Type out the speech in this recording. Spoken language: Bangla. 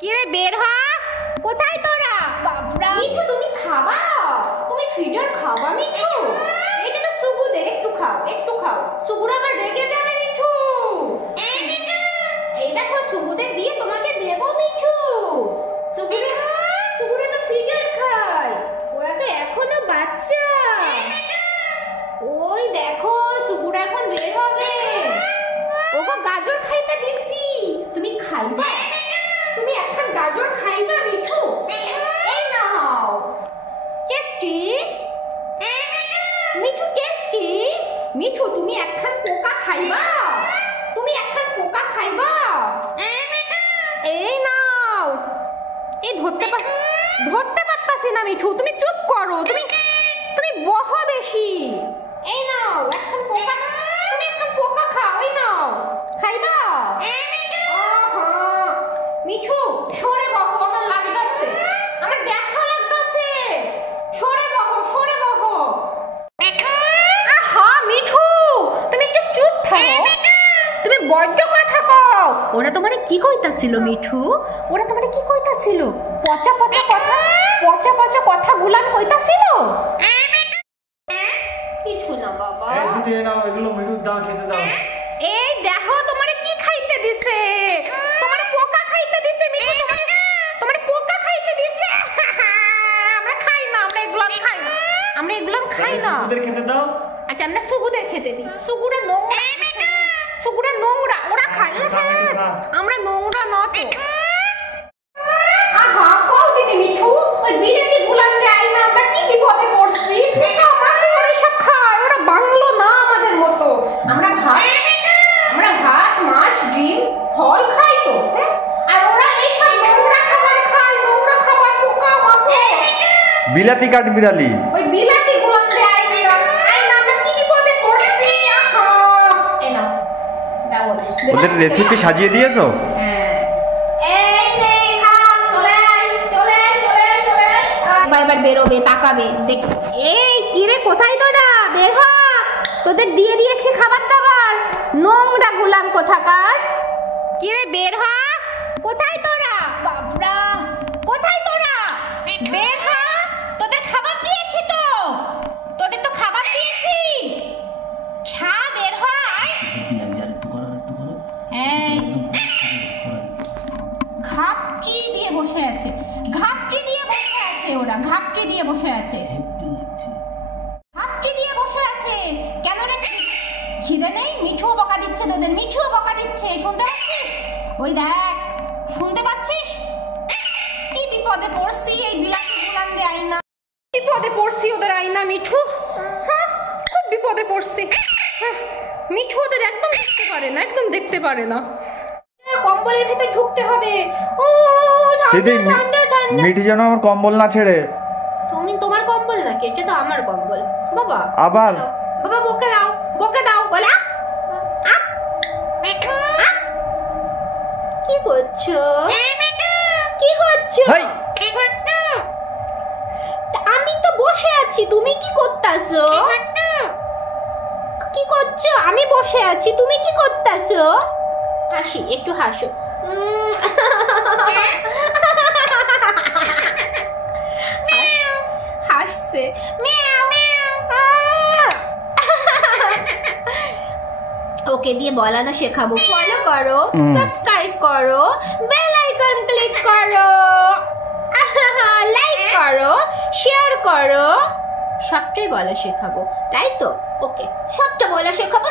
কিরে বের হ, কোথায় তোরা? বাবরা মিঠু তুমি খাবা? তুমি ফিডার খাবা মিঠু? এটা তো সুগুদের, একটু খাও একটু খাও। সুগুর আবার রেগে যাবে মিঠু। এই দেখো সুগুদের দিয়ে তোমাকে দেবো মিঠু। সুগুরে তো ফিডার খায়, ওরা তো এখনো বাচ্চা। ওই দেখো সুগুর এখন বের হবে। ওগো গাজর খাইতে দিছি, তুমি খাইবা? তুমি এখন গাজর খাইবা মিঠু? এই নাও টেস্টি মিঠু, টেস্টি মিঠু। তুমি এখন পোকা খাইবা? তুমি এখন পোকা খাইবা? এই নাও। এই ধরতে পারতাছি না মিঠু, তুমি চুপ করো। তুমি বহো বেশি। এই নাও এখন পোকা, তুমি এখন পোকা খাও। এই নাও, খাইবা? মিঠু সরে বহো, আমার লাগতাছে, আমার ব্যথা লাগতাছে। সরে বহো, সরে বহো। আহা মিঠু তুমি একটু চুপ থাকো, তুমি বড্ড কথা কও। ওরা তোমারে কি কইতাছিল মিঠু? ওরা তোমারে কি কইতাছিল? পচা পচা কথা, পচা পচা কথা গুলান কইতাছিল? কিছু না বাবা। এই শুধু এ নাও, এগুলো মিঠু দাও, খেতে দাও। এই দেখো তোমারে কি খাইতে দিছে। তোমারে পোকা খাইতে দিছে মিঠু, তোমারে পোকা খাইতে দিছে। আমরা খাই না, আমরা এগুলো খাই না, আমরা এগুলো খাই না। সুগুদের খেতে দাও। আচ্ছা আমরা সুগুদের খেতে দিই। সুগুরা নোংরা, সুগুরা নোংরা, ওরা খায়। আমরা নোংরা না তো। আহা কও দিদি মিঠু, ওই বিলাতি গুলান রে আই না, আমরা কি বিপদে পড়ছি। আমরা ওরা সব খায়, ওরা বাংলো না আমাদের মতো। আমরা ভাত মাছ ডিম ফল খাই তো, আর ওরা এই সব নোংরা খাবার খায়, নোংরা খাবার, পোকা মাকড়। বিলাতি কাঠ বিড়ালি, ওই বিলাতি গুলান রে আই না, আমরা কি বিপদে পড়ছি। আহা এই নাও, দাও ওদের রেসিপি সাজিয়ে দিয়েছো? এবার বেরোবে, তাকাবে, দেখ। এই কিরে কোথায় তোরা? বের হ, তোদের দিয়ে দিয়েছি খাবার দাবার, নোংরা গুলাম কোথাকার। কিরে বের হ, কোথায় তোরা? বাবরা কোথায় তোরা? বের হ, তোদের খাবার দিয়েছি তো, তোদের তো খাবার দিয়েছি। খা, বের হ। এই ঘাপটি দিয়ে বসে আছে, ঘাপটি দিয়ে বসে আছে, ওরা ঘাপটি দিয়ে বসে আছে, ঘাপটি দিয়ে বসে আছে। কেন রে, খিদে নেই? মিঠুও বকা দিচ্ছে তোদের, মিঠুও বকা দিচ্ছে, শুনতে পাচ্ছিস? ওই দেখ, শুনতে পাচ্ছিস? কি বিপদে পড়ছি এই বিলাতি গুলান রে আইনা, বিপদে পড়ছি ওদের আইনা মিঠু। হ্যাঁ খুব বিপদে পড়ছি। মিঠু ওদের একদম দেখতে পারে না, একদম দেখতে পারে না। কম্বলের ভিতর ঢুকতে হবে। ও ঠান্ডা ঠান্ডা। মিঠি যেন আমার কম্বল না ছেড়ে। তুমি তোমার কম্বল নাকি? এটা তো আমার কম্বল বাবা। আবার বাবা বকে দাও, বকে দাও বলা। কি করছো? কি করছো? আমি তো বসে আছি, তুমি কি করতেছো? কি করছো? আমি বসে আছি, তুমি কি করতেছো? হাসি, একটু হাসো। হাসছে। ওকে দিয়ে বলানো শেখাবো। ফলো করো, সাবস্ক্রাইব করো, বেল আইকন ক্লিক করো, লাইক করো, শেয়ার করো, সবটাই বলা শেখাবো, তাই তো? ওকে সবটা বলা শেখাবো।